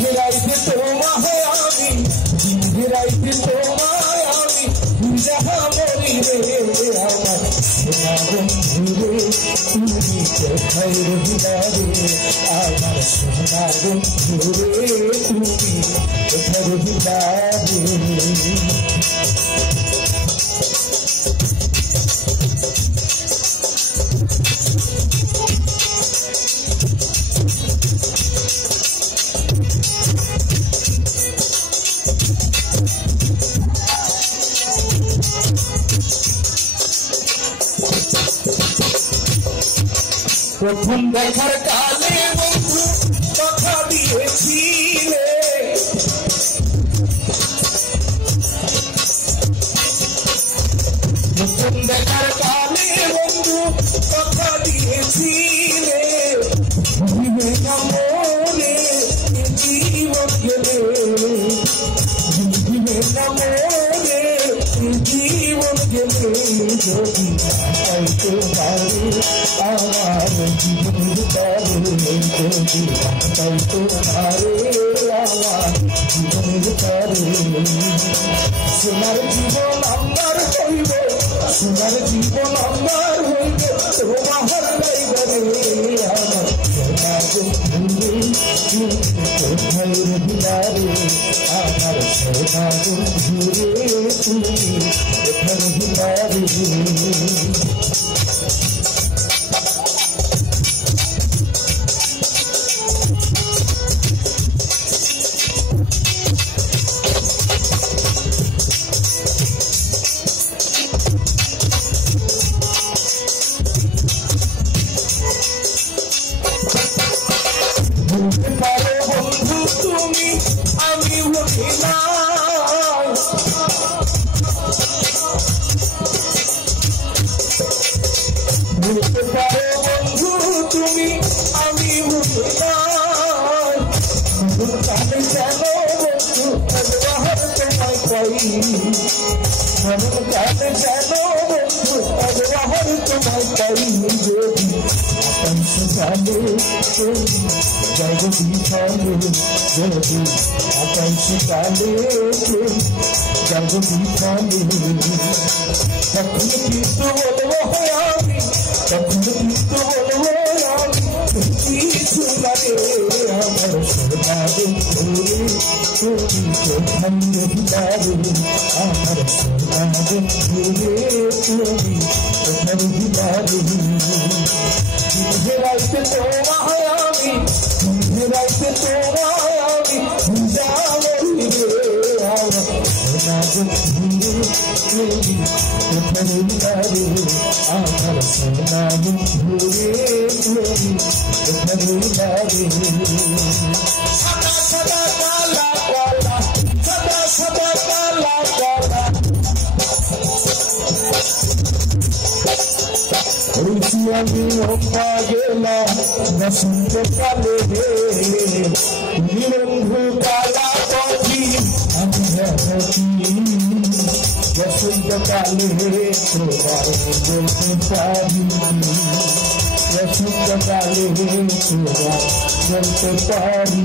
ঘেরাইতে তোমায় আমি ঘেরাইতে তোমায় আমি যাহা মরিবে আমার সোনা বন্ধুরে তুমি কোথায় রহিলা রে আমার সোনা বন্ধুরে তুমি কোথায় রহিলা রে প্রথম দেখার কালে বন্ধু কথা দিয়েছিলে প্রথম দেখার কালে বন্ধু কথা দিয়েছিলে ভুলিবে না মনে জীবন গেলে ভুলিবে না মনে জীবন গেলে যদি তোমার আমার জীবন তারে যদি তোমারে আমার জীবন তারে সোনার জীবন আমার হইব সোনার জীবন আমার হইব তোমার লাইবারে আমার সোনা বন্ধুরে কোথায় রহিলা রে আমার সোনা বন্ধুরে তুমি কোথায় রহিলা রে বলতে পারো বন্ধু তুমি আমি বলি না বলতে পারো বন্ধু তুমি আমি বলি না কানে কেন বন্ধু ব্যবহার তোমায় পাই মন কানে কেন বন্ধু ব্যবহার তোমায় পাই যদি আকাশ কালে জগতি ফলে যদি আকাশ কালে জগতি ফলে তখন কিন্তু বলবো আমি তখন কিন্তু বলবো আমি কিছু লাগে আমার সোনা বন্ধুরে তুমি কোথায় রহিলা রে আমার সোনা বন্ধুরে তুমি কোথায় রহিলা রে ঘেরাইতে তোমায় আমি ঘেরাইতে তোমায় আমি যা মরিবে আমার সোনা বন্ধুরে তুমি কোথায় রহিলা রে আমার সোনা বন্ধুরে তুমি কোথায় রহিলা রে সাদা সাদা কালা কালা সাদা সাদা কালা কালা আমি অম্মা গেলাম বসন্তকালে নিরন্ধু কালা পথি আমি যাচ্ছি বসন্তকালে তোমার বলতে পারি বসন্তকালে তোমার বলতে পারি